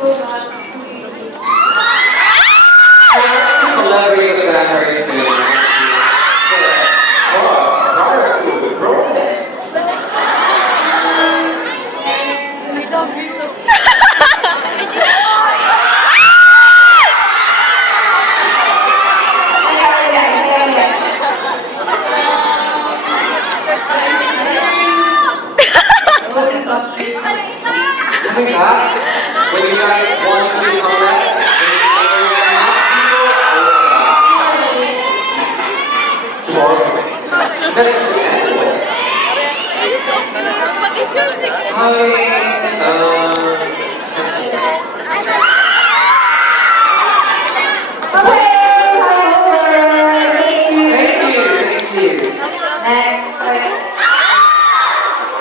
will not do this. Collaborate with that very soon, actually. Boss, product to the growth. We love you so Coming back, when you guys want me to come back, tomorrow. Is that it? Thank you.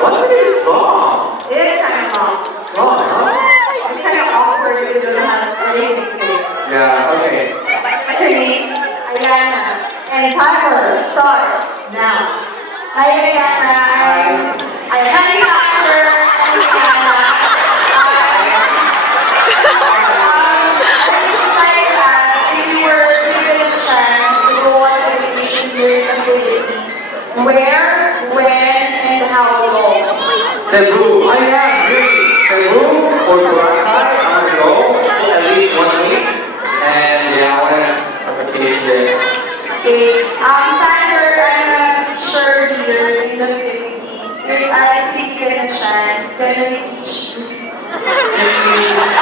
What is this song? Song, huh? Yeah, okay. And timer starts now. Hi, Ayana. Hi, timer. I just like to ask if you were given a chance to go on a vacation here in the Philippines, where, when, and how long? Cebu. I am really. Cebu or Boracay. I want to go at least 1 week. And yeah, I want a vacation there. Okay, Sander, I'm not sure here in the Philippines. If I be given a chance, can I teach you?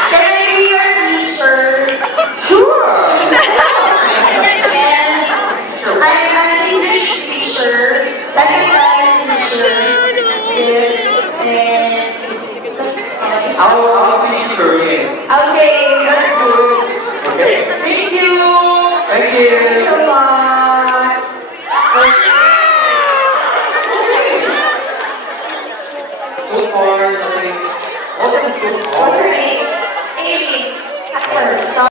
Can I be your teacher? Sure. And I'm an English teacher, second language teacher, yes, and that's I'll teach you Korean. okay, that's good. Okay. Thank you. Thank Thank you you. so much. So far, nothing. What's so far? What's her name? Amy. At first,